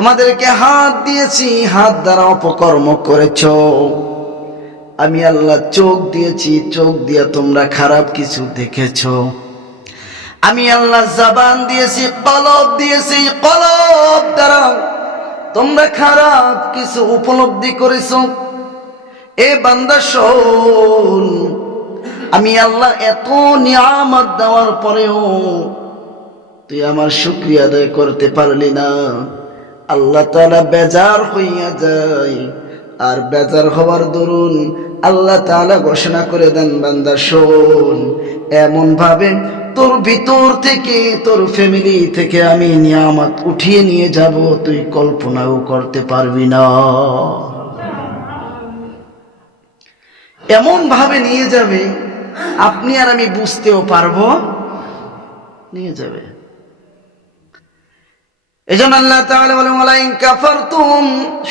তোমাদেরকে হাত দিয়েছি, হাত দ্বারা অপকর্ম করেছো। আমি আল্লাহ চোখ দিয়েছি, চোখ দিয়া তোমরা খারাপ কিছু দেখেছো। আমি আল্লাহ জবান দিয়েছি, কলব দিয়েছি, কলব দ্বারা তোমরা খারাপ কিছু উপলব্ধি করেছো। এ বান্দা শোন, আমি আল্লাহ এত নিয়ামত দেওয়ার পরেও তুই আমার শুকরিয়া আদায় করতে পারলি না। আল্লাহ তাআলা বেজার হইয়া যায়, আর বেজার হওয়ার দরুন আল্লাহ তাআলা ঘোষণা করে দেন, বান্দা শোন, এমন ভাবে তোর ভিতর থেকে, তোর ফ্যামিলি থেকে আমি নিয়ামত উঠিয়ে নিয়ে যাব, তুই কল্পনাও করতে পারবি না। এমন ভাবে নিয়ে যাবে আপনি আর আমি বুঝতেও পারবো, নিয়ে যাবে। এজন্য আল্লাহ তাআলা বলেন, ওয়ালা ইন কাফারতুম,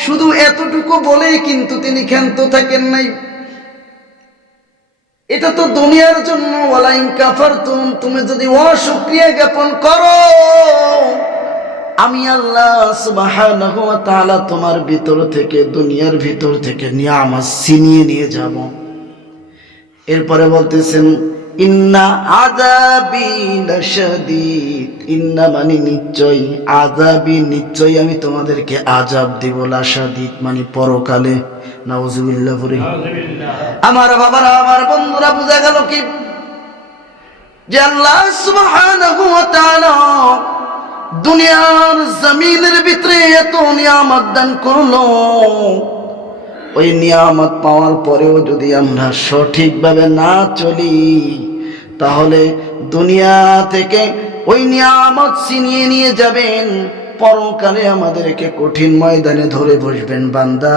শুধু এতটুকু বলেই কিন্তু তিনি ক্ষান্ত থাকেন নাই। এটা তো দুনিয়ার জন্য। ওয়ালা ইন কাফারতুম, তুমি যদি অশুকরিয়া জ্ঞাপন করো, আমি আল্লাহ সুবহানাহু ওয়া তাআলা তোমার ভিতর থেকে, দুনিয়ার ভিতর থেকে নিয়ামত ছিনিয়ে নিয়ে যাব। এরপরে বলতেছেন, ইন্না আযাবি লাশাদীদ, ইন্না মানে নিশ্চয়, আযাবি নিশ্চয় আমি তোমাদেরকে আযাব দিব, লাশাদীদ মানে পরকালে। নাউযুবিল্লাহ পড়ি। আমার বাবারা, আমার বন্ধুরা, বুঝা গেল কি যে আল্লাহ সুবহানাহু ওয়া তাআলা দুনিয়ার জমিনের ভিতরে এত নিয়ামত দান করলো। ওই নিয়ামত পাওয়ার পরেও যদি আমরা সঠিকভাবে না চলি, তাহলে দুনিয়া থেকে ওই নিয়ামত ছিনিয়ে নিয়ে যাবেন, পরকালে আমাদেরকে কঠিন ময়দানে ধরে বসবেন। বান্দা,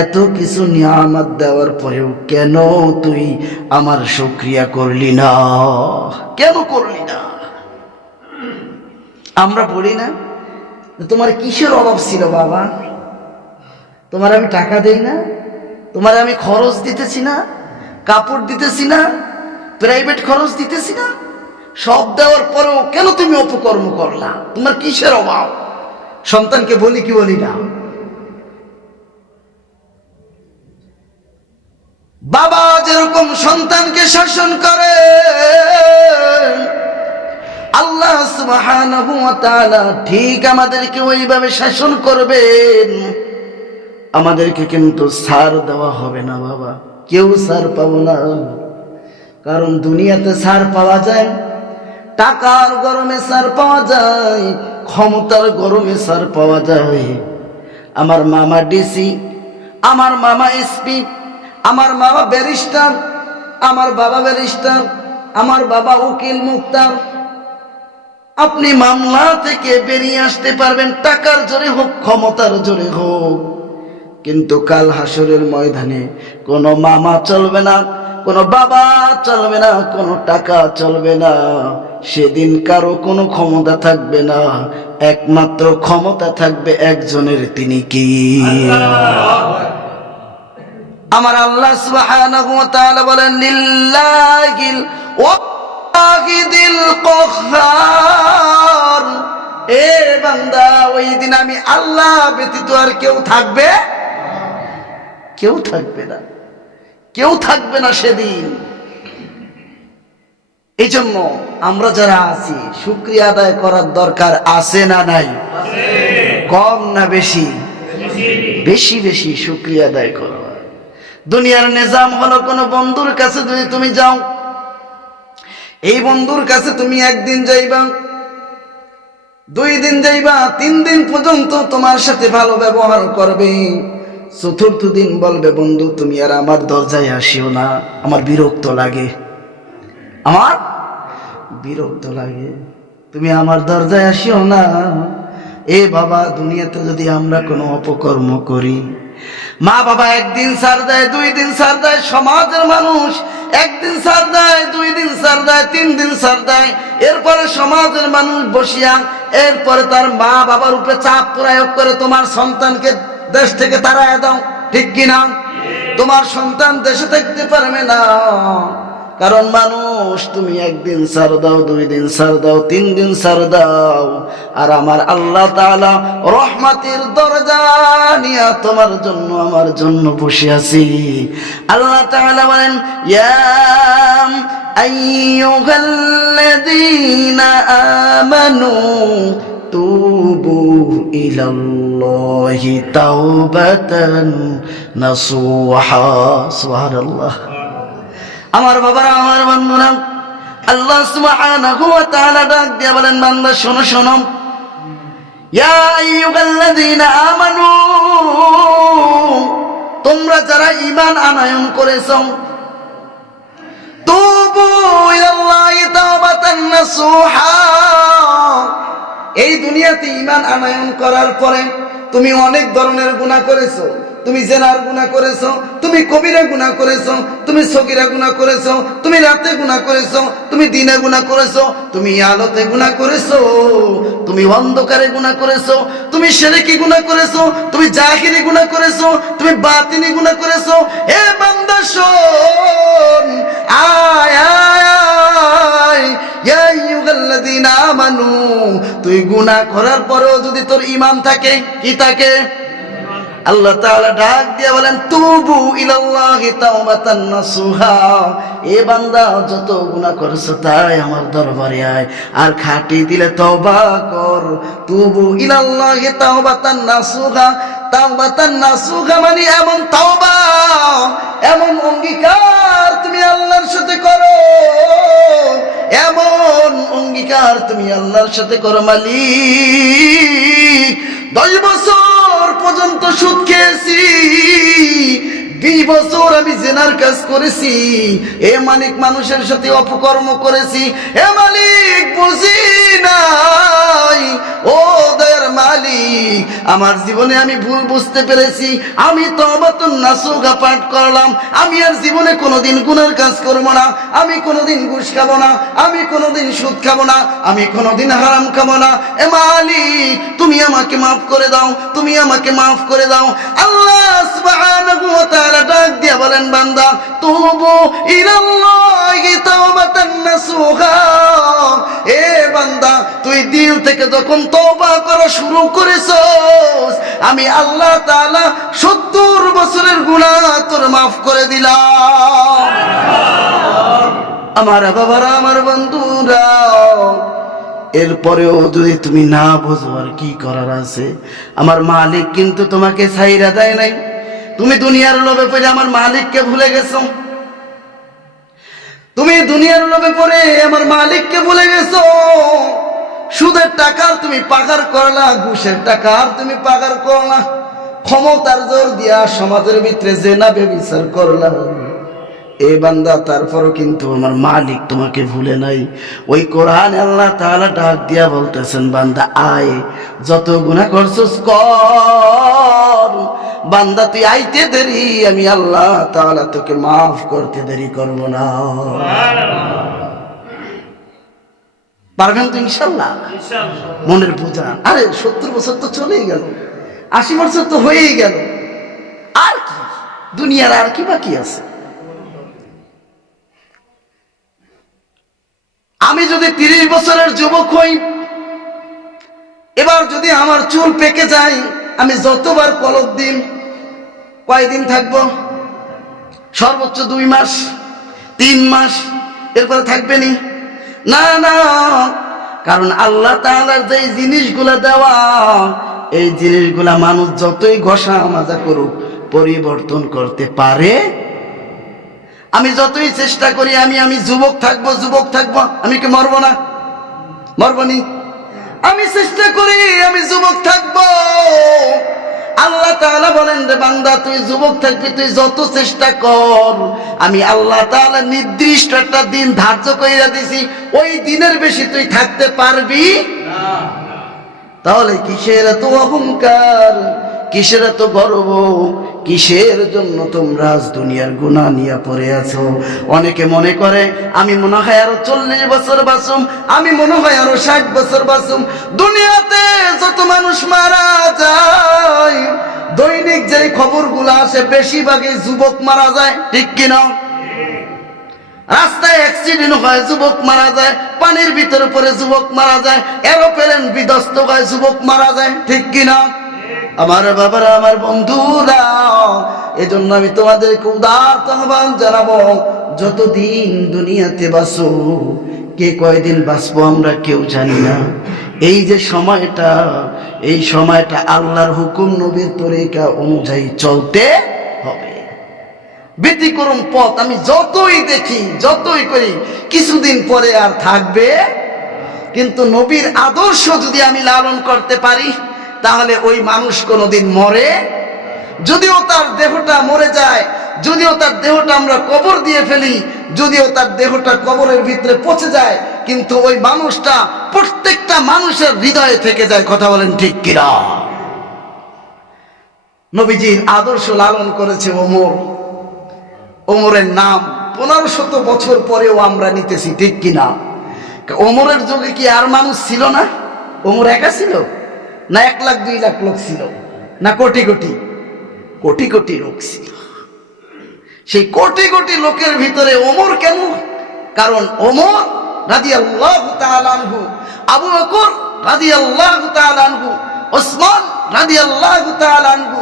এত কিছু নিয়ামত দেওয়ার পরেও কেন তুই আমার শুকরিয়া করলি না? কেন করলি না? আমরা বলি না, তোমার কিসের অভাব ছিল বাবা? তোমার আমি টাকা দেই না? তোমার আমি খরচ দিতেছি না? কাপড় দিতেছি না? প্রাইভেট খরচ দিতেছি না? সব দেওয়ার পরেও কেন তুমি অপকর্ম করলা? তোমার কিসের অভাব? সন্তানকে বলি কি বলি না? বাবা যেরকম সন্তানকে শাসন করে, আল্লাহ সুবহানাহু ওয়া তাআলা ঠিক আমাদেরকে ওইভাবে শাসন করবেন। আমাদেরকে কিন্তু ছাড় দেওয়া হবে না বাবা, কেউ ছাড় পাবো না। কারণ দুনিয়াতে ছাড় পাওয়া যায়, টাকার গরমে ছাড় পাওয়া যায়, ক্ষমতার গরমে ছাড় পাওয়া যায়। আমার মামা ডিসি, আমার মামা এসপি, আমার মামা ব্যারিস্টার, আমার বাবা ব্যারিস্টার, আমার বাবা উকিল মুক্তার। আপনি মামলা থেকে বেরিয়ে আসতে পারবেন টাকার জোরে হোক, ক্ষমতার জোরে হোক, কিন্তু কাল হাসরের ময়দানে কোনো মামা চলবে না, কোনো বাবা চলবে না, কোনো টাকা চলবে না। সেদিন কারো কোনো ক্ষমতা থাকবে না, একমাত্র ক্ষমতা থাকবে একজনের, তিনি কি? আমার আল্লাহ সুবহানাহু ওয়া তাআলা বলেন, লিল্লাহিল ওয়াহিদিল কাহ্হার। এ বান্দা, ওই দিন আমি আল্লাহ ব্যতীত আর কেউ থাকবে? কেউ থাকবে না, কেউ থাকবে না সেদিন। এই জন্য আমরা যারা আছি, শুকরিয়া আদায় করার দরকার আছে না নাই? কম না বেশি? বেশি বেশি শুকরিয়া আদায় করো। দুনিয়ার নিজাম হলো, কোনো বন্ধুর কাছে যদি তুমি যাও, এই বন্ধুর কাছে তুমি একদিন যাইবা, 2 দিন যাইবা, 3 দিন পর্যন্ত তোমার সাথে ভালো ব্যবহার করবে। চতুর্থ দিন বলবে, বন্ধু তুমি আর আমার দরজায় আসিও না, আমার বিরক্ত লাগে, আমার বিরক্ত লাগে, তুমি আমার দরজায় আসিও না। এ বাবা, দুনিয়াতে যদি আমরা কোনো অপকর্ম করি, মা বাবা একদিন ছাড় দেয়, 2 দিন ছাড় দেয়, সমাজের মানুষ একদিন ছাড় দেয়, 2 দিন ছাড় দেয়, 3 দিন ছাড় দেয়, এরপরে সমাজের মানুষ বসিয়া এরপরে তার মা বাবার উপরে চাপ প্রয়োগ করে, তোমার সন্তানকে দেশ থেকে তাড়ায় দাও, ঠিক কিনা? তোমার সন্তান দেশে থাকতে পারবে না, কারণ মানুষ তুমি একদিন ছাড় দাও, 2 দিন ছাড় দাও, 3 দিন ছাড় দাও, আর আমার আল্লাহ তাআলা রহমতের দরজা নিয়ে তোমার জন্য আমার জন্য বসে আছি। আল্লাহ তাআলা বলেন, ইয়া আইয়ুহাল্লাযীনা আমানু তুবু ইলাল্লাহি তাওবাতান নাসুহা। সুবহানাল্লাহ। আমার বাবারা, আমার বন্ধুরা, আল্লাহ সুবহানাহু ওয়া তাআলা ডাক দিয়ে বলেন, বান্দা শোনো শোনো, ইয়া আইয়ুহাল্লাযীনা আমানু, তোমরা যারা ঈমান আনয়ন করেছো, তুবু ইলাল্লাহি তাওবাতান নাসুহা। এই দুনিয়াতে ঈমান আনয়ন করার পরে তুমি অনেক ধরনের গুনাহ করেছো। তুমি জেনার গুনাহ করেছো, তুমি কবিরা গুনাহ করেছো, তুমি সগীরা গুনাহ করেছো, তুমি রাতে গুনাহ করেছো, তুমি দিনে গুনাহ করেছো, তুমি আলোতে গুনাহ করেছো, তুমি অন্ধকারে গুনাহ করেছো, তুমি শিরকি গুনাহ করেছো, তুমি জাহিরি গুনাহ করেছো, তুমি বাতিনি গুনাহ করেছো। হে বান্দা শোন, আয় আয় আয়, ইয়া আইয়ুহাল্লাযীনা আমানু, তুই গুনাহ করার পরেও যদি তোর ঈমান থাকে, কি থাকে? আল্লাহ তাআলা ডাক দিয়ে বলেন, তুবু ইলাল্লাহি তাওবাতান নাসুহা। এ বান্দা, যত গুনাহ করেছো তাই আমার দরবারে আয়, আর খাঁটি দিলে তওবা কর। তুবু ইলাল্লাহি তাওবাতান নাসুহা। তাওবাতান নাসুহা মানে এমন তওবা, এমন অঙ্গীকার তুমি আল্লাহর সাথে করো, এমন অঙ্গীকার তুমি আল্লাহর সাথে করো, মালিক 10 বছর পর্যন্ত সুদ খেয়েছি, 20 বছর আমি জেনার কাজ করেছি, এ মালিক মানুষের সাথে অপকর্ম করেছি, এ মালিক বুঝি নাই, ও দয়ার মালিক আমার জীবনে আমি ভুল বুঝতে পেরেছি, আমি তওবাতুন নাসুহা পাঠ করলাম, আমি আর জীবনে কোনোদিন গুনার কাজ করব না, আমি কোনোদিন ঘুষ খাবো না, আমি কোনোদিন সুদ খাবো না, আমি কোনোদিন হারাম খাবো না। এ মালিক তুমি আমাকে মাফ করে দাও, তুমি আমাকে মাফ করে দাও। আল্লাহ সুবহানাহু ওয়া তাআলা ডাক দিয়ে বলেন, বান্দা তুবু ইলাল্লাহি তাওবাতান নাসুহা। এ বান্দা, তুই দিল থেকে যখন তওবা করা শুরু করেছস, আমি আল্লাহ তাআলা 70 বছরের গুনাহ তোর মাফ করে দিলাম। আমার বাবারা, আমার বন্ধুরা, এরপরেও যদি তুমি না বোঝো আর কি করার আছে, আমার মালিক কিন্তু তোমাকে ছাইরা দেয় নাই। তুমি দুনিয়ার লোভে পড়ে আমার মালিককে ভুলে গেছো, তুমি দুনিয়ার লোভে পড়ে আমার মালিককে ভুলে গেছো। সুদের টাকার তুমি পাগার করলা, ঘুষের টাকার তুমি পাগার করলা, ক্ষমতার জোর দিয়া সমাজের ভিতরে জেনা ব্যভিচার করলা। এ বান্দা, তারপরও কিন্তু আমার মালিক তোমাকে ভুলে নাই। ওই কোরআনে আল্লাহ তাআলা ডাক দিয়া বলতেছেন, বান্দা আয়, যত গুনাহ করছস কর, বান্দা তুই আইতে দেরি, আমি আল্লাহ তাআলা তোকে মাফ করতে দেরি করব না। পারবেন তো ইনশাআল্লাহ? মনের বোঝা। আরে 70 বছর তো চলেই গেল, 80 বছর তো হয়েই গেল, আর কি দুনিয়ার আর কি বাকি আছে? আমি যদি 30 বছরের যুবক হই, এবার যদি আমার চুল পেকে যায়, আমি যতবার কলপ দিন, কয়দিন থাকবো? সর্বোচ্চ 2 মাস, 3 মাস, এরপরে থাকবে নি? না না, কারণ আল্লাহ তাআলার যে জিনিসগুলা দেওয়া, এই জিনিসগুলা মানুষ যতই ঘষা মাজা করুক পরিবর্তন করতে পারে। আমি যতই চেষ্টা করি আমি যুবক থাকবো, যুবক থাকবো, আমি কি মরবো না? মরবনি? আমি চেষ্টা করি আমি যুবক থাকবো। আল্লাহ তাআলা বলেন, রে বান্দা তুই যুবক থাকবি, তুই যত চেষ্টা কর, আমি আল্লাহ তাআলা নির্দিষ্ট একটা দিন ধার্য কইরা দিছি, ওই দিনের বেশি তুই থাকতে পারবি না। তাহলে কিসের এত অহংকার, কিসের এত গর্ব, কিসের জন্য তোমরা আজ দুনিয়ার গুনাহ নিয়ে পড়ে আছো? অনেকে মনে করে আমি মনে হয় আরো 40 বছর বাঁচুম, আমি মনে হয় আরো 60 বছর বাঁচুম। দুনিয়াতে যত মানুষ মারা যায়, দৈনিক যে খবরগুলো আসে, বেশিরভাগই যুবক মারা যায়, ঠিক কিনা? রাস্তায় অ্যাক্সিডেন্ট হয়, যুবক মারা যায়, পানির ভিতরে পড়ে যুবক মারা যায়, এরোপ্লেন বিধ্বস্ত হয়, যুবক মারা যায়, ঠিক কিনা? আমার বাবারা, আমার বন্ধুরা, এজন্য আমি তোমাদেরকে উদাত্ত আহ্বান জানাবো, যতদিন দুনিয়াতে বাঁচো, কে কয়দিন বাঁচবো আমরা কেউ জানি না। এই যে সময়টা, এই সময়টা আল্লাহর হুকুম নবীর তরিকা অনুযায়ী চলতে হবে। ব্যতিক্রম পথ আমি যতই দেখি, যতই করি, কিছুদিন পরে আর থাকবে। কিন্তু নবীর আদর্শ যদি আমি লালন করতে পারি, তাহলে ওই মানুষ কোনোদিন মরে, যদিও তার দেহটা মরে যায়, যদিও তার দেহটা আমরা কবর দিয়ে ফেলি, যদিও তার দেহটা কবরের ভিতরে পচে যায়, কিন্তু ওই মানুষটা প্রত্যেকটা মানুষের হৃদয়ে থেকে যায়। কথা বলেন ঠিক কিনা? নবীজির আদর্শ লালন করেছে ওমর। ওমরের নাম 1500 বছর পরেও আমরা নিতেছি, ঠিক কিনা? ওমরের যুগে কি আর মানুষ ছিল না? ওমর একা ছিল না 1 লাখ 2 লাখ লোক ছিল, না কোটি কোটি কোটি কোটি লোক ছিল? সেই কোটি কোটি লোকের ভিতরে ওমর কেন? কারণ ওমর রাদিয়াল্লাহু তাআলা আনহু, আবু বকর রাদিয়াল্লাহু তাআলা আনহু, ওসমান রাদিয়াল্লাহু তাআলা আনহু,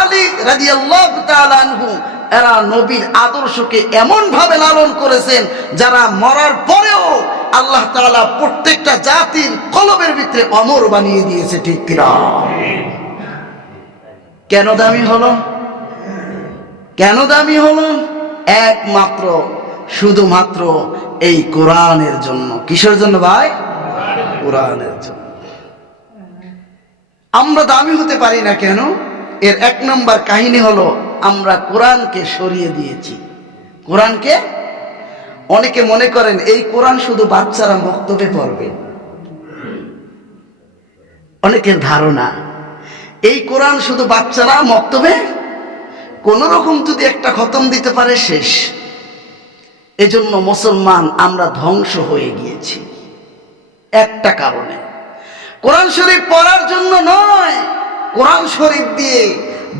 আলী রাদিয়াল্লাহু তাআলা আনহু, এরা নবীর আদর্শকে এমন ভাবে লালন করেছেন, যারা মরার পরেও আল্লাহ তাআলা প্রত্যেকটা জাতির কলবের ভিতরে অমর বানিয়ে দিয়েছে, ঠিক কিনা? কেন দামি হলো? কেন দামি হলো? একমাত্র শুধুমাত্র এই কোরআনের জন্য। কিসের জন্য ভাই? কোরআনের জন্য। আমরা দামি হতে পারি না কেন? এর 1 নম্বর কাহিনী হলো, আমরা কোরআনকে সরিয়ে দিয়েছি। কোরআনকে অনেকে মনে করেন এই কোরআন শুধু বাচ্চারা মক্তবে পড়বে। অনেকের ধারণা এই কোরআন শুধু বাচ্চারা মক্তবে কোন রকম যদি একটা খতম দিতে পারে শেষ। এজন্য মুসলমান আমরা ধ্বংস হয়ে গিয়েছি একটা কারণে, কোরআন শরীফ পড়ার জন্য নয়, কোরআন শরীফ দিয়ে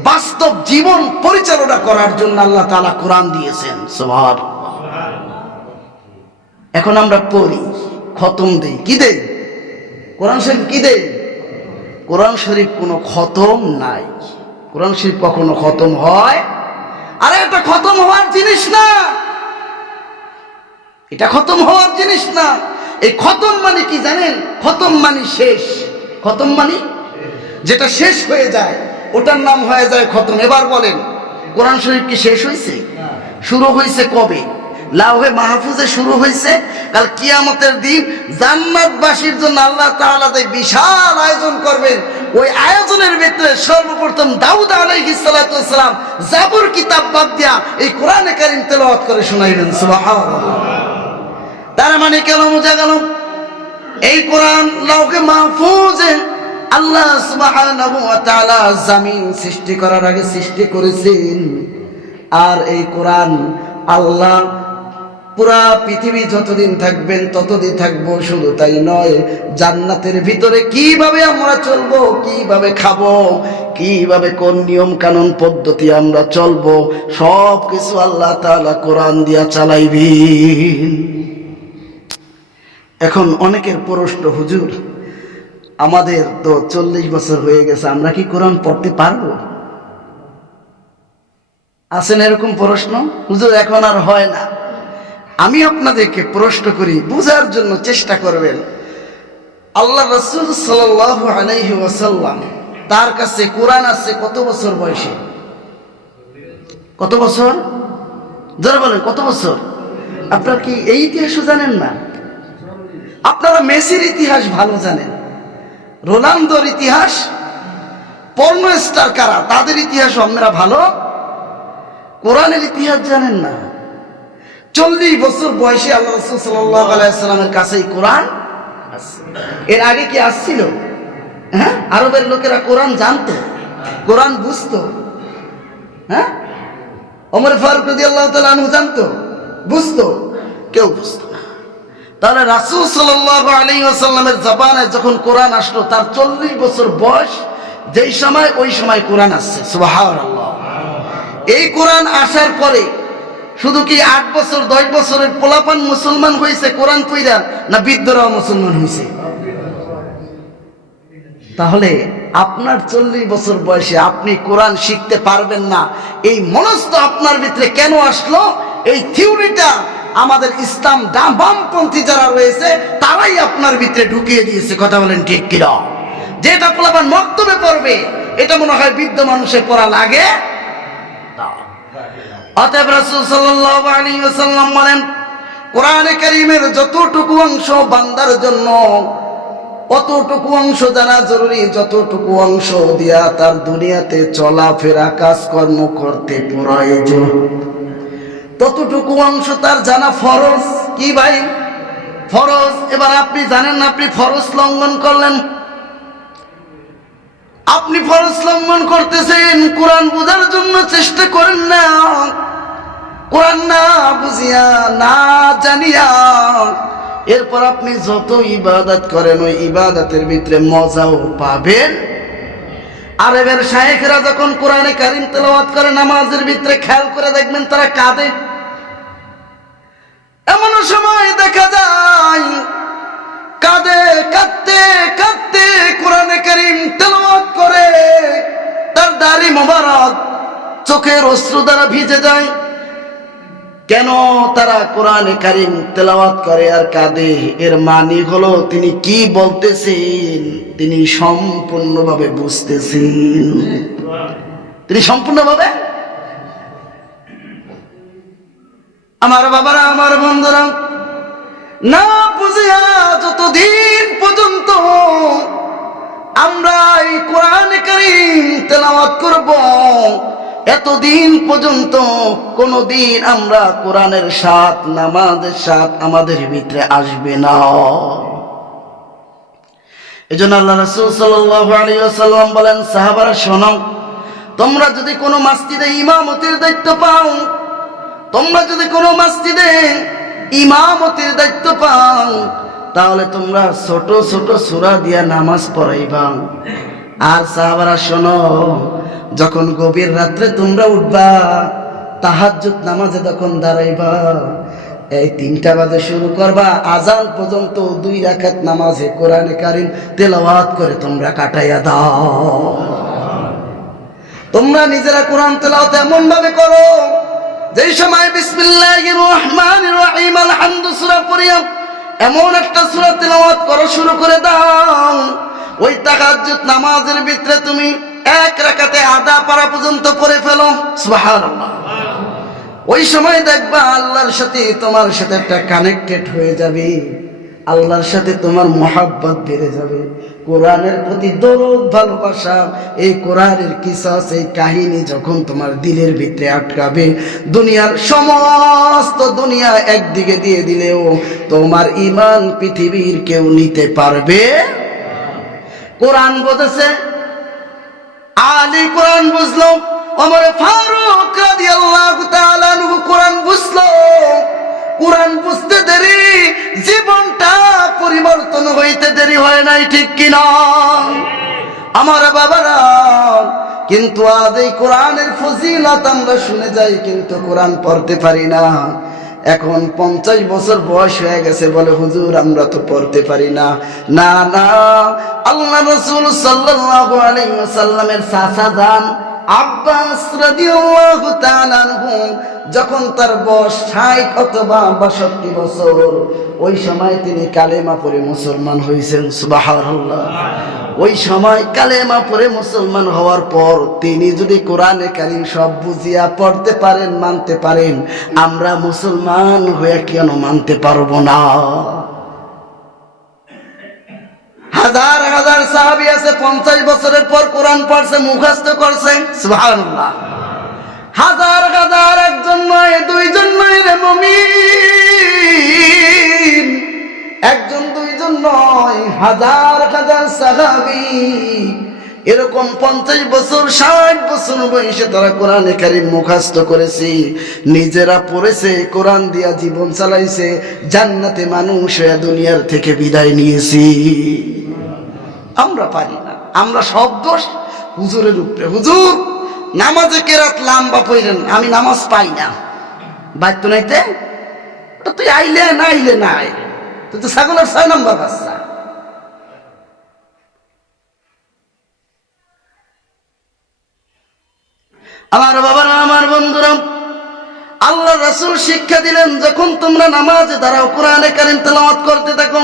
বাস্তব জীবন পরিচালনা করার জন্য আল্লাহ তাআলা কোরআন দিয়েছেন। সুবহানাল্লাহ। এখন আমরা পড়ি, খতম দেই, কি দেই? কোরআন শরীফ কি দেই? কোরআন শরীফ কোনো খতম নাই। কোরআন শরীফ কখনো খতম হয়? আরে এটা খতম হওয়ার জিনিস না, এটা খতম হওয়ার জিনিস না। এই খতম মানে কি জানেন? খতম মানে শেষ। খতম মানে যেটা শেষ হয়ে যায়, ওটার নাম হয়ে যায় খতম। এবার বলেন, কোরআন শরীফ কি শেষ হয়েছে? শুরু হয়েছে কবে? লাউহে মাহফুজে শুরু হয়েছে। কাল কিয়ামতের দিন জান্নাতবাসীর জন্য আল্লাহ তাআলা যে বিশাল আয়োজন করবেন, ওই আয়োজনের ভিতরে সর্বপ্রথম দাউদ আলাইহিস সালাতু ওয়াস সালাম জাবুর কিতাব বাদ দিয়া এই কোরআনে কারীম তেলাওয়াত করে শোনাইলেন। সুবহানাল্লাহ। তার মানে কেন বোঝা গেল? এই কোরআন লাউহে মাহফুজে আল্লাহ সুবহানাহু ওয়া তাআলা জমিন সৃষ্টি করার আগে সৃষ্টি করেছেন। আর এই কোরআন আল্লাহ পুরা পৃথিবী যতদিন থাকবেন ততদিন থাকবো। শুধু তাই নয়, জান্নাতের ভিতরে কিভাবে আমরা চলবো, কিভাবে খাবো, কিভাবে কোন নিয়ম কানুন পদ্ধতি আমরা চলবো, সব কিছু আল্লাহ তাআলা কোরআন দিয়া চালাইবেন। এখন অনেকের প্রশ্ন, হুজুর আমাদের তো 40 বছর হয়ে গেছে, আমরা কি কোরআন পড়তে পারবো? আছেন এরকম প্রশ্ন? হুজুর এখন আর হয় না। আমি আপনাদেরকে প্রশ্ন করি, বুঝার জন্য চেষ্টা করবেন। আল্লাহ রাসূল সাল্লাল্লাহু আলাইহি ওয়াসাল্লাম, তার কাছে কোরআন আছে কত বছর বয়সে? কত বছর? যারা বলেন কত বছর? আপনারা কি এই ইতিহাসও জানেন না? আপনারা মেসির ইতিহাস ভালো জানেন, রোনালদোর ইতিহাস, পর্ন স্টার কারা, তাদের ইতিহাস আপনারা ভালো, কোরআনের ইতিহাস জানেন না। 40 বছর বয়সে আল্লাহ রাসূল সাল্লাল্লাহু আলাইহি ওয়াসাল্লামের কাছে কোরআন আছে। এর আগে কি আসছিল? হ্যাঁ, আরবের লোকেরা কোরআন জানতো, কোরআন বুঝতো। হ্যাঁ, ওমর ফারুক রাদিয়াল্লাহু তাআলা আনহু জানতো, বুঝতো? কেউ বুঝতো না। তাহলে রাসূল সাল্লাল্লাহু আলাইহি ওয়াসাল্লামের জবানে যখন কোরআন আসলো, তার 40 বছর বয়স, যেই সময় ওই সময় কোরআন আসছে। সুবহানাল্লাহ। এই কোরআন আসার পরে শুধু কি 8 বছর 10 বছরের পোলাপান মুসলমান হয়েছে কোরআন পইরা, না বৃদ্ধরাও মুসলমান হয়েছে? তাহলে আপনার 40 বছর বয়সে আপনি কোরআন শিখতে পারবেন না, এই মনস্থ আপনার ভিতরে কেন আসলো? এই থিওরিটা আমাদের ইসলাম বামপন্থী যারা রয়েছে তারাই আপনার ভিতরে ঢুকিয়ে দিয়েছে। কথা বলেন ঠিক কিনা? যেটা পোলাপান মক্তবে পড়বে এটা মনে হয় বৃদ্ধ মানুষের পড়া লাগে। অতএব রাসূল সাল্লাল্লাহু আলাইহি ওয়াসাল্লাম বলেন, কোরআনে কারীমের যতটুকু অংশ বান্দার জন্য অতটুকু অংশ জানা জরুরি, যতটুকু অংশ দিয়া তার দুনিয়াতে চলাফেরা কাজকর্ম করতে প্রয়োজন ততটুকু অংশ তার জানা ফরজ। কি ভাই? ফরজ। এবার আপনি জানেন না, আপনি ফরজ লঙ্ঘন করলেন, আপনি ফরজ লঙ্ঘন করতেছেন, কোরআন বোঝার জন্য চেষ্টা করেন না, কোরআন না বুঝিয়া না জানিয়া এরপর আপনি যত ইবাদত করেন ওই ইবাদতের ভিতরে মজাও পাবেন। আরবের শায়েখরা যখন কোরআনে কারীম তেলাওয়াত করে নামাজের ভিতরে খেয়াল করে দেখবেন তারা কাঁদে। এমন সময় দেখা যায় কাঁদে, কাঁদতে কাঁদতে কোরআনে কারীম তেলাওয়াত করে, তার দাড়ি মোবারক চোখের অশ্রু দ্বারা ভিজে যায়। কেন তারা কোরআনে কারীম তেলাওয়াত করে আর কাঁদে? এর মানে হলো তিনি কি বলতেছেন তিনি সম্পূর্ণভাবে বুঝতেছেন, তিনি সম্পূর্ণভাবে। আমার বাবারা, আমার বন্ধুরা, না বুঝিয়া যতদিন পর্যন্ত আমরা এই কোরআনে কারীম তেলাওয়াত করব এতদিন পর্যন্ত কোনদিন আমরা কোরআনের স্বাদ, নামাজের স্বাদ আমাদের ভিতরে আসবে না। এজন্য আল্লাহ রাসূল সাল্লাল্লাহু আলাইহি ওয়াসাল্লাম বলেন, সাহাবারা শোনো, তোমরা যদি কোনো মসজিদে ইমামতির দায়িত্ব পাও, তোমরা যদি কোনো মসজিদে ইমামতির দায়িত্ব পাও তাহলে তোমরা ছোট ছোট সূরা দিয়া নামাজ পড়াইবা। আর সাহাবারা শোনো, যখন গভীর রাত্রে তোমরা উঠবা তাহাজ্জুদ নামাজে যখন দাঁড়াইবা, এই 3টা বাজে শুরু করবা, আজান পর্যন্ত 2 রাকাত নামাজে কোরআনে কারীম তেলাওয়াত করে তোমরা কাটাইয়া দাও। তোমরা নিজেরা কোরআন তেলাওয়াত এমন ভাবে করো যেই সময় বিসমিল্লাহির রহমানির রহিম আলহামদু সূরা পড়িয়া এমন একটা সূরা তেলাওয়াত করো, শুরু করে দাও, ওই তাহাজ্জুদ নামাজের ভিতরে তুমি 1 রাকাতে আধা পারা পর্যন্ত পড়ে ফেলো। সুবহানাল্লাহ। ওই সময় দেখবা আল্লাহর সাথে তোমার সাথে একটা কানেক্টেড হয়ে যাবে, আল্লাহর সাথে তোমার মহব্বত বেড়ে যাবে, কোরআনের প্রতি দরদ ভালোবাসা, এই কোরআনের কিসাস, এই কাহিনী যখন তোমার দিলের ভিতরে আটকাবে, দুনিয়ার সমস্ত দুনিয়া একদিকে দিয়ে দিলেও তোমার ঈমান পৃথিবীর কেউ নিতে পারবে। কোরআন বুঝেছে, আলী কোরআন বুঝলো, ওমর ফারুক রাদিয়াল্লাহু তাআলা আনহু কোরআন বুঝলো। কোরআন বুঝতে দেরি, জীবনটা পরিবর্তন হইতে দেরি হয় নাই, ঠিক কিনা আমার বাবারা? কিন্তু আজ এই কোরআনের ফজিলত আমরা শুনে যাই, কিন্তু কোরআন পড়তে পারি না। এখন 50 বছর বয়স হয়ে গেছে, বলে হুজুর আমরা তো পড়তে পারি না। না না, আল্লাহ রাসূল সাল্লাল্লাহু আলাইহি ওয়াসাল্লামের চাচা যান আব্বাস রাদিয়াল্লাহু তাআলা আনহু যখন তার বয়স 60 অথবা 62 বছর, ওই সময় তিনি কালেমা পড়ে মুসলমান হয়েছেন। সুবহানাল্লাহ। ওই সময় কালেমা পড়ে মুসলমান হওয়ার পর তিনি যদি কোরআনে কারীম সব বুঝিয়া পড়তে পারেন, মানতে পারেন, আমরা মুসলমান হয়ে কেন মানতে পারবো না? হাজার হাজার সাহাবী আছে 50 বছরের পর কোরআন পড়ছে, মুখস্থ করছে। সুবহানাল্লাহ। হাজার হাজার, একজন নয়, দুইজন নয় রে মুমিন, একজন দুইজন নয়, হাজার হাজার সাহাবী এরকম 50 বছর 60 বছর বয়সে তারা কোরআনে কারীম মুখস্থ করেছে, নিজেরা পড়েছে, কোরআন দিয়া জীবন চালাইছে, জান্নাতে মানুষ হয়ে দুনিয়ার থেকে বিদায় নিয়েছি। আমরা পারি না, আমরা সব দোষ হুজুরের উপরে। হুজুর নামাজে কেরাত লম্বা পড়েন, আমি নামাজ পাই না, বাইর তো নাইতে, তুই আইলে না আইলে নাই, তুই তো ছাগলের 6 নম্বর বাচ্চা। আমার বাবারা, আমার বন্ধুরা, আল্লাহ রাসূল শিক্ষা দিলেন, যখন তোমরা নামাজে দাঁড়াও কোরআনে কারীম তেলাওয়াত করতে থাকো।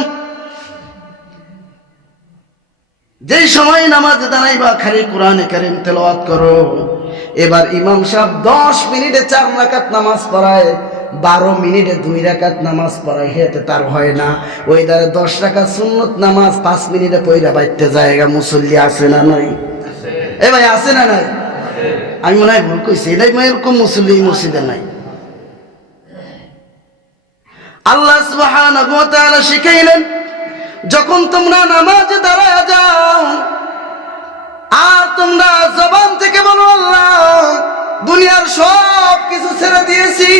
যেই সময় নামাজে দাঁড়াইবা খালি কোরআনে কারীম তেলাওয়াত করো। এবার ইমাম সাহেব 10 মিনিটে 4 রাকাত নামাজ পড়ায়, 12 মিনিটে 2 রাকাত নামাজ পড়ায়, হেতে তার হয় না। ওই ধারে 10 রাকাত সুন্নত নামাজ 5 মিনিটে পড়া বাইতে জায়গা মুসল্লি আছে না নাই? এ ভাই আছে না নাই? আমি মনে হয় ভুল কইছি, এরকম মুসল্লি মসজিদে নাই। আল্লাহ সুবহানাহু ওয়া তাআলা শিখাইলেন, যখন তোমরা নামাজে দাঁড়ায় যাও আর তোমরা জবান থেকে বলো আল্লাহ, দুনিয়ার সব কিছু ছেড়ে দিয়েছি,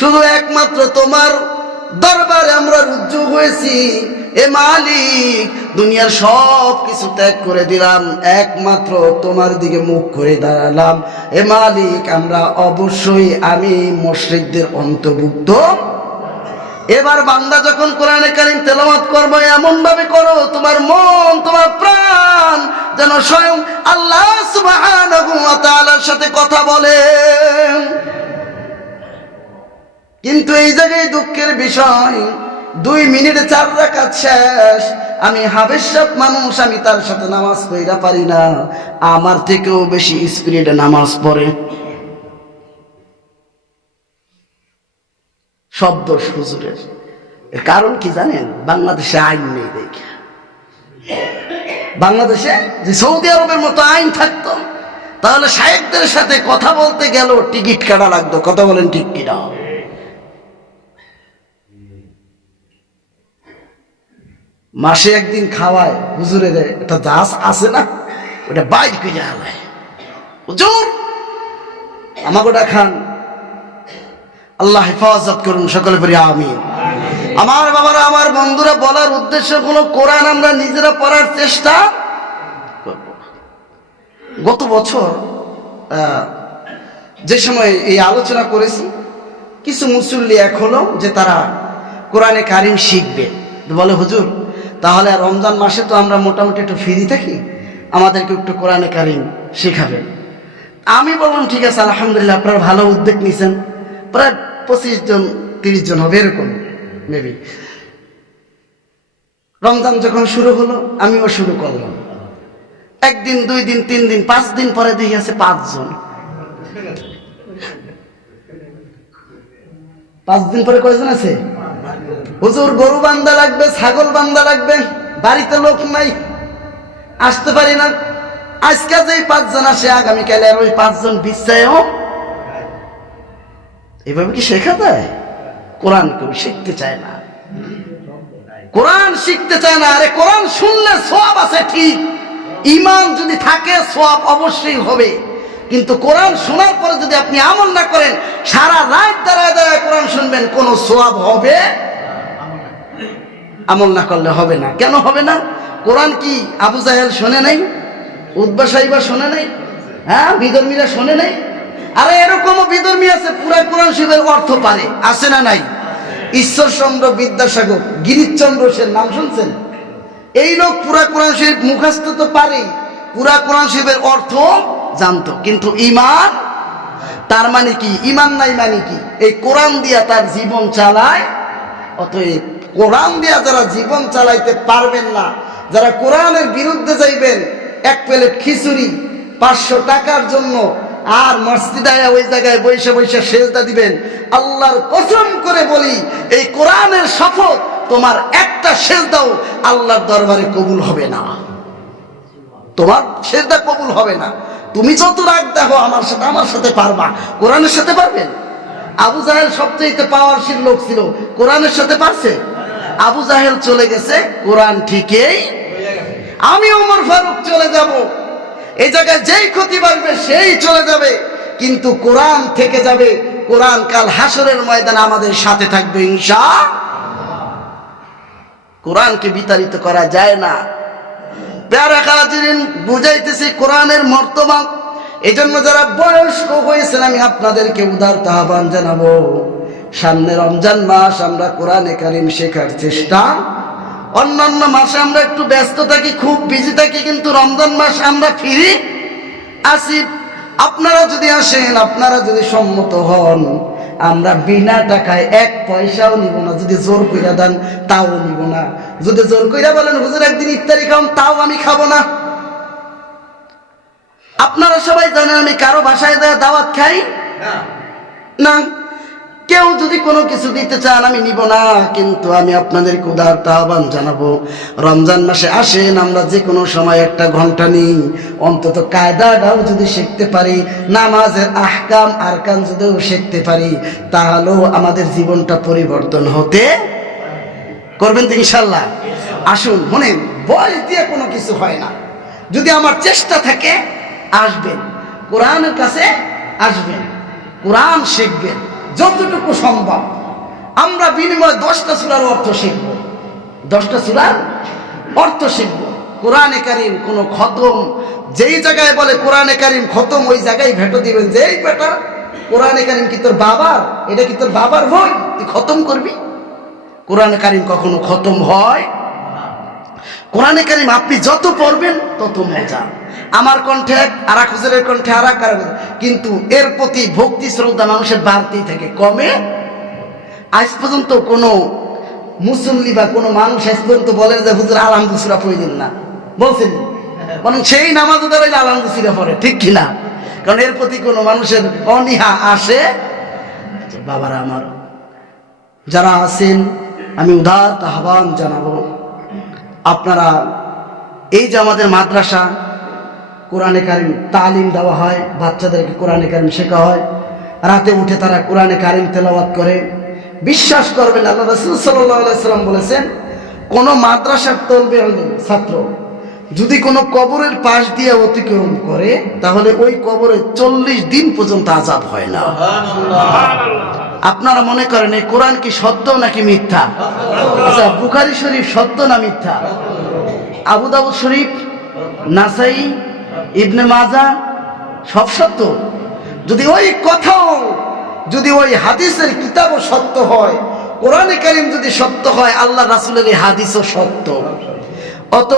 শুধু একমাত্র তোমার দরবারে আমরা রুজু হয়েছি। এ মালিক, দুনিয়ার সব কিছু ত্যাগ করে দিলাম, একমাত্র তোমার দিকে মুখ করে দাঁড়ালাম। এ মালিক, আমরা অবশ্যই আমি মুশরিকদের অন্তর্ভুক্ত। এবার বান্দা যখন কোরআনে কারীম তেলাওয়াত করবে, এমন ভাবে করো তোমার মন, তোমার প্রাণ যেন স্বয়ং আল্লাহ সুবহানাহু ওয়া তাআলার সাথে কথা বলে। কিন্তু এই জায়গায় দুঃখের বিষয়, 2 মিনিটে 4 রাকাত শেষ। আমি হাবেশাব মানুষ, আমি তার সাথে নামাজ পড়া পারি না, আমার থেকেও বেশি স্পিডে নামাজ পড়ে। শব্দ হুজুরের। এর কারণ কি জানেন? বাংলাদেশে আইন নেই দেখে। বাংলাদেশে যে সৌদি আরবের মতো আইন থাকতো, তাহলে শায়েখদের সাথে কথা বলতে গেল টিকিট কাটা লাগতো। কথা বলেন ঠিক কিনা? মাসে একদিন খাওয়ায় হুজুরের একটা দাস আছে না, ওটা বাইর করে আলায়, হুজুর আমাকে ওটা খান। আল্লাহ হেফাজত করুন, সকলে পড়ি আমিন। আমার বাবারা, আমার বন্ধুরা, বলার উদ্দেশ্য হলো কোরআন আমরা নিজেরা পড়ার চেষ্টা করব। গত বছর যে সময় এই আলোচনা করেছি, কিছু মুসল্লি এক হলো যে তারা কোরআনে কারীম শিখবে। বলে হুজুর, তাহলে রমজান মাসে তো আমরা মোটামুটি একটু ফ্রি থাকি, আমাদেরকে একটু কোরআনে কারীম শেখাবেন। আমি বললাম ঠিক আছে, আলহামদুলিল্লাহ, আপনারা ভালো উদ্যোগ নিয়েছেন। প্রায় 25 জন 30 জন হবে এরকম মেবি। রমজান যখন শুরু হলো, আমিও শুরু করলাম। 1 দিন 2 দিন 3 দিন 5 দিন পরে দেখি আছে 5 জন। 5 দিন পরে কয়জন আছে? হুজুর গরু বান্ধা লাগবে, ছাগল বান্ধা লাগবে, বাড়িতে লোক নাই, আসতে পারি না। আজকে যে 5 জন আসে, আগামীকাল আর ওই 5 জন বিশ্বায়ও। এভাবে কি শেখা যায়? কোরআন কেউ শিখতে চায় না, কোরআন শিখতে চায় না। আরে কোরআন শুনলে সওয়াব আছে ঠিক, ঈমান যদি থাকে সওয়াব অবশ্যই হবে। কিন্তু কোরআন শোনার পরে যদি আপনি আমল না করেন, সারা রাত দাঁড়ায় দাঁড়ায় কোরআন শুনবেন, কোনো সওয়াব হবে? আমল না করলে হবে না। কেন হবে না? কোরআন কি আবু জাহেল শোনে নাই? উতবা সাইবা শোনে নাই? হ্যাঁ, বিধর্মীরা শোনে নাই? আরে এরকমও বিধর্মী আছে পুরা কোরআন শরীফের অর্থ পারে, আছে না নাই? ঈশ্বরচন্দ্র বিদ্যাসাগর, গিরিশচন্দ্র সেন, নাম শুনছেন? এই লোক পুরা কোরআন শরীফ মুখস্থ তো পারে, পুরা কোরআন শরীফের অর্থ জানতো, কিন্তু ঈমান, তার মানে কি? ঈমান নাই মানে কি? এই কোরআন দিয়া তার জীবন চালায়। অতএব কোরআন দিয়া যারা জীবন চালাইতে পারবেন না, যারা কোরআনের বিরুদ্ধে যাইবেন, 1 প্লেট খিচুড়ি 500 টাকার জন্য আর মসজিদে ওই জায়গায় বসে বসে সেজদা দিবেন, আল্লাহর কসম করে বলি, এই কোরআনের শপথ, তোমার একটা সেজদাও আল্লাহর দরবারে কবুল হবে না। তোমার সেজদা কবুল হবে না। তুমি যত রাগ দেখো আমার সাথে পারবা, কোরআনের সাথে পারবেন? আবু জাহেল সবচেয়ে পাওয়ারশীল লোক ছিল, কোরআনের সাথে পারছে? আবু জাহেল চলে গেছে, কোরআন ঠিকই। আমি ওমর ফারুক চলে যাব, এই জায়গায় যেই ক্ষতি বাড়বে সেই চলে যাবে, কিন্তু কোরআন থেকে যাবে। কোরআন কাল হাসরের ময়দানে আমাদের সাথে থাকবে ইনশাআল্লাহ। কোরআনকে বিতাড়িত করা যায় না। প্যারা হাজিরিন, বুঝাইতেছি কোরআনের মর্তবা। এই জন্য যারা বয়স্ক হয়েছেন আমি আপনাদেরকে উদারত আহ্বান জানাবো, সামনে রমজান মাস, আমরা কোরআনে কারিম শেখার চেষ্টা। অন্যান্য মাসে আমরা একটু ব্যস্ত থাকি, খুব বিজি থাকি, কিন্তু রমজান মাস আমরা ফিরি আসি। আপনারা যদি আসেন, আপনারা যদি সম্মত হন, আমরা বিনা টাকায় 1 পয়সাও নিব না। যদি জোর কইরা দেন তাও নিব না। যদি জোর কইরা বলেন হুজুর একদিন ইফতারি খাওয়ান, তাও আমি খাবো না। আপনারা সবাই জানেন আমি কারো বাসায় দাওয়াত খাই না। কেউ যদি কোনো কিছু দিতে চান আমি নিব না, কিন্তু আমি আপনাদেরকে উদারত আহ্বান জানাবো, রমজান মাসে আসেন, আমরা যে কোনো সময় 1 ঘন্টা নিই, অন্তত কায়দাটাও যদি শিখতে পারি, নামাজের আহকাম আরকান যদিও শিখতে পারি, তাহলেও আমাদের জীবনটা পরিবর্তন হতে করবেন তো ইনশাল্লাহ। আসুন, মনে বয়স দিয়ে কোনো কিছু হয় না। যদি আমার চেষ্টা থাকে আসবেন, কোরআনের কাছে আসবেন, কোরআন শিখবেন যতটুকু সম্ভব। আমরা বিনিময়ে 10টা সূরার অর্থ শিখব, 10টা সূরার অর্থ শিখব। কোরআনে কারিম কোনো খতম, যেই জায়গায় বলে কোরআনে কারিম খতম, ওই জায়গায় ভেটো দিবেন যে এই বেটা কোরআনে কারিম কি তোর বাবার, এটা কি তোর বাবার বই, তুই খতম করবি? কোরআনে কারিম কখনো খতম হয়? কোরআনে কারিম আপনি যত পড়বেন তত মজা। আমার কণ্ঠে এক, আর এক হুজুরের কণ্ঠে আর এক, কিন্তু এর প্রতি ভক্তি শ্রদ্ধা মানুষের বাড়তেই থাকে, কমে। আজ পর্যন্ত কোনো মুসল্লি বা কোনো মানুষ আজ পর্যন্ত বলেন যে হুজুর আলহামদুলিল্লাহ সূরা পড়েন না, বলছেন? বরং সেই নামাজ দাঁড়াইলে আলহামদুলিল্লাহ পড়ে, ঠিক কিনা? কারণ এর প্রতি কোনো মানুষের অনীহা আসে। বাবারা আমার যারা আছেন, আমি উদারত আহ্বান জানাবো, আপনারা এই যে আমাদের মাদ্রাসা কোরআনে কারিম তালিম দেওয়া হয়, বাচ্চাদেরকে কোরআনে কারিম শেখা হয়, রাতে উঠে তারা কোরআনে কারিম তেলাওয়াত করে। বিশ্বাস করবেন, আল্লাহ রাসূল সাল্লাল্লাহু আলাইহি সাল্লাম বলেছেন, কোন মাদ্রাসার তলবে ছাত্র যদি কোনো কবরের পাশ দিয়ে অতিক্রম করে, তাহলে ওই কবরে 40 দিন পর্যন্ত আযাব হয় না। আপনারা মনে করেন এই কোরআন কি সত্য নাকি মিথ্যা? আচ্ছা, বুখারী শরীফ সত্য না মিথ্যা? আবু দাউদ শরীফ, নাসাই, ইবনে মাজাহ সব সত্য। যদি ওই কথাও, যদি ওই হাদিসের কিতাবও সত্য হয়, কোরআনে কারিম যদি সত্য হয়, আল্লাহ রাসূলের এই হাদিসও সত্য। অত